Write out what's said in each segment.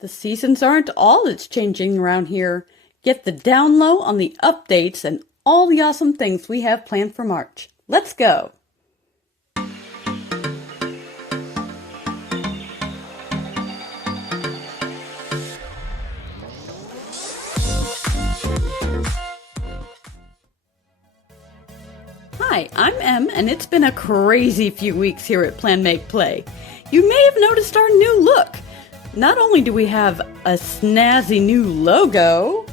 The seasons aren't all that's changing around here. Get the down low on the updates and all the awesome things we have planned for March. Let's go! Hi, I'm Em, and it's been a crazy few weeks here at Plan Make Play. You may have noticed our new look. Not only do we have a snazzy new logo,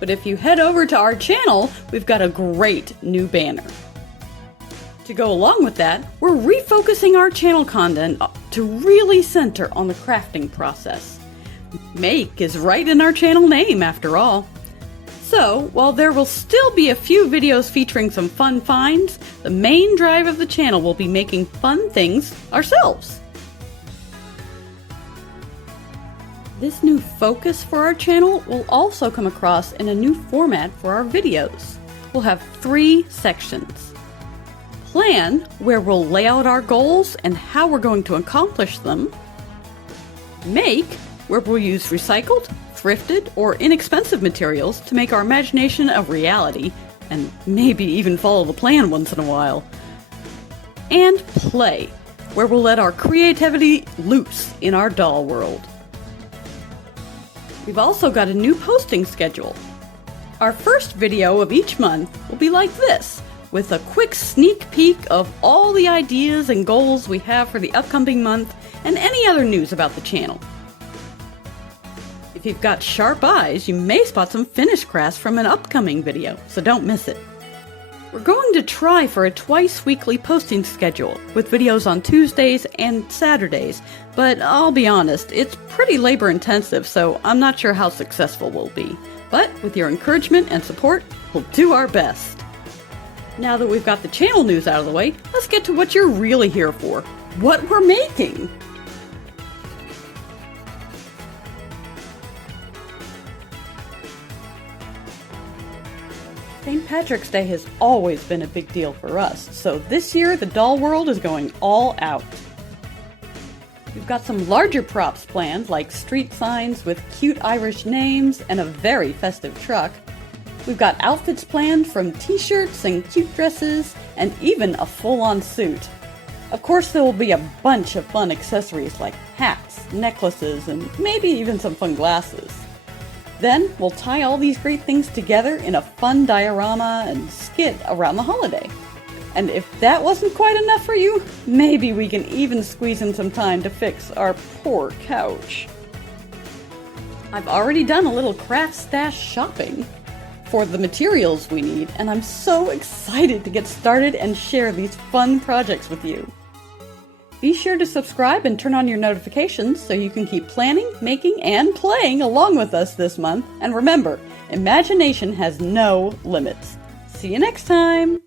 but if you head over to our channel, we've got a great new banner. To go along with that, we're refocusing our channel content to really center on the crafting process. Make is right in our channel name, after all. So, while there will still be a few videos featuring some fun finds, the main drive of the channel will be making fun things ourselves. This new focus for our channel will also come across in a new format for our videos. We'll have 3 sections. Plan, where we'll lay out our goals and how we're going to accomplish them. Make, where we'll use recycled, thrifted, or inexpensive materials to make our imagination a reality, and maybe even follow the plan once in a while. And Play, where we'll let our creativity loose in our doll world. We've also got a new posting schedule. Our first video of each month will be like this, with a quick sneak peek of all the ideas and goals we have for the upcoming month and any other news about the channel. If you've got sharp eyes, you may spot some finished crafts from an upcoming video, so don't miss it. We're going to try for a twice-weekly posting schedule, with videos on Tuesdays and Saturdays, but I'll be honest, it's pretty labor-intensive, so I'm not sure how successful we'll be. But with your encouragement and support, we'll do our best. Now that we've got the channel news out of the way, let's get to what you're really here for. What we're making! St. Patrick's Day has always been a big deal for us, so this year the doll world is going all out. We've got some larger props planned, like street signs with cute Irish names and a very festive truck. We've got outfits planned from t-shirts and cute dresses, and even a full-on suit. Of course, there will be a bunch of fun accessories like hats, necklaces, and maybe even some fun glasses. Then, we'll tie all these great things together in a fun diorama and skit around the holiday. And if that wasn't quite enough for you, maybe we can even squeeze in some time to fix our poor couch. I've already done a little craft stash shopping for the materials we need, and I'm so excited to get started and share these fun projects with you. Be sure to subscribe and turn on your notifications so you can keep planning, making, and playing along with us this month. And remember, imagination has no limits. See you next time!